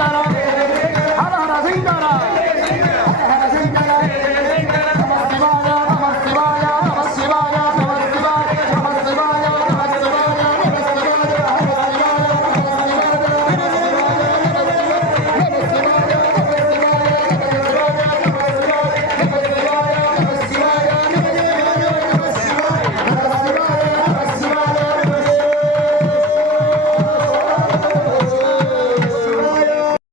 তারা